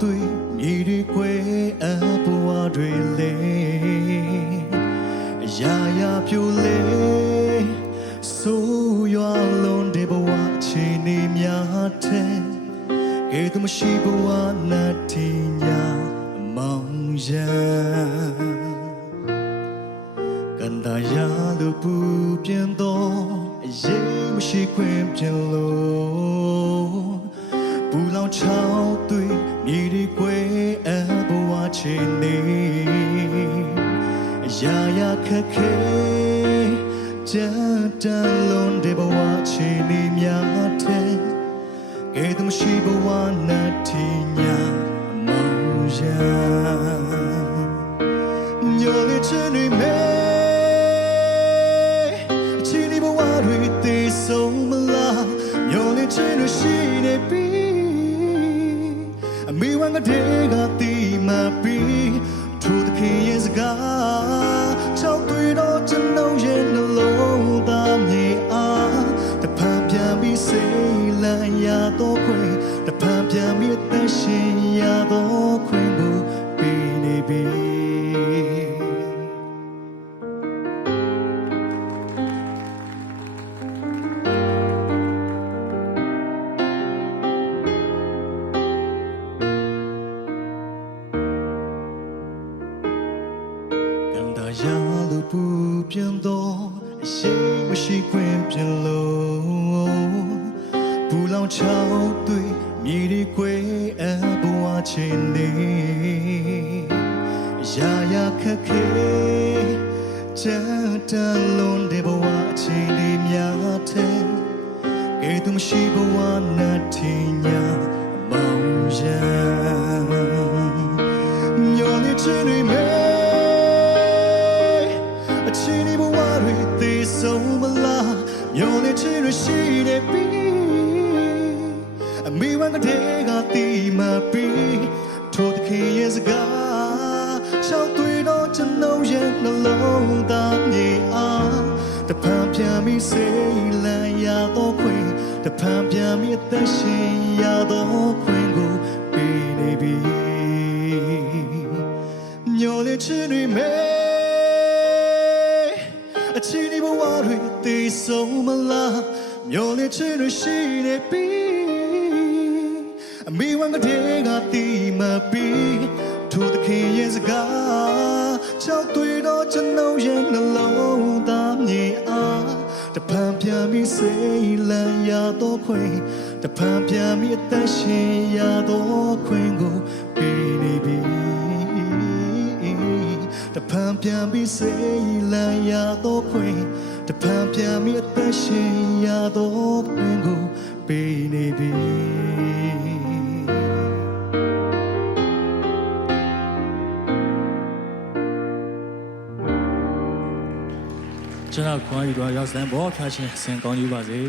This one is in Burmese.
တွေမြေတွေကွယ်အဘဝတွေလေရာရာပြိုလေဆိုးရွာလုံးတဲ့ဘဝချင်းနေများတဲ့ကဲသူမရှိဘဝနဲ့တင်ညာမောင်ရကန်ဒါယာလူပူပြန်တော့အရေးမရှိခွင့်ပြန်လို့ပူလောင်ချောင်းတွေမြေတွေကွယ်အဘဝချင်းနေရာရာခက်ခဲကြမ်းတမ်းလုံးတဲ့ဘဝချင်းနေများတဲ့ကဲသူမရှိဘဝနဲ့တင်ညာမောင်ရညိုလေးချင်နေမယ်အချီးဒီဘဝတွေသေဆုံးမလားညိုလေးချင်လို့ရှိနေပြီအမေဝမ်းကတည်းကတီးမှပြီးထိုသခင်ရဲ့စကားချောက်တွေတော့ကျွန်တော်ရဲ့နှလုံးသားမြေအားတဖန်ပြန်ပြီးစိတ်လန့်ရတော့ခွင့်တဖန်ပြန်ပြီးအသက်ရှင်ရတော့ခွင့်ကိုပေးနေပြီရာလူပူပြန်တော့အရှိမရှိခွင့်ပြန်လို့ပူလောင်ချောင်းတွေမြေတွေကွယ်အဘဝချင်းနေရာရာခက်ခဲကြမ်းတမ်းလုံးတဲ့ဘဝချင်းနေများတဲ့ကဲသူမရှိဘဝနဲ့တင်ညာမောင်ရမျောနေချင်နေမယ်ဆုံးမလားမျောနေချင်လို့ရှိနေပြီအမေဝမ်းကတည်းကတီးမှပြီးထိုသခင်ရဲ့စကားချောက်တွေတော့ကျွန်တော်ရဲ့နှလုံးသားမြေအားတဖန်ပြန်ပြီးစိတ်လန့်ရတော့ခွင့်တဖန်ပြန်ပြီးအသက်ရှင်ရတော့ခွင့်ကိုပေးနေပြီမျောနေချင်နေမယ်အချီးဒီဘဝတွေသေဆုံးမလားမျောနေချင်လို့ရှိနေပြီအမေဝမ်းကတည်းကတီးမှပြီးထိုသခင်ရဲ့စကားချောက်တွေတော့ကျွန်တော်ရဲ့နှလုံးသားမြေအားတဖန်ပြန်ပြီးစိတ်လန့်ရတော့ခွင့်တဖန်ပြန်ပြီးအသက်ရှင်ရတော့ခွင့်ကိုပေးနေပြီတဖန်ပြန်ပြီးစိတ်လန့်ရတော့ခွင့်တဖန်ပြန်ပြီးအသက်ရှင်ရတော့ခွင့်ကိုပေးနေပြီကျွန်တော်ခွန်ယူတော့ရောက်စံဘောဖျားရှင်ဆင်ကောင်းကြီးပါစေ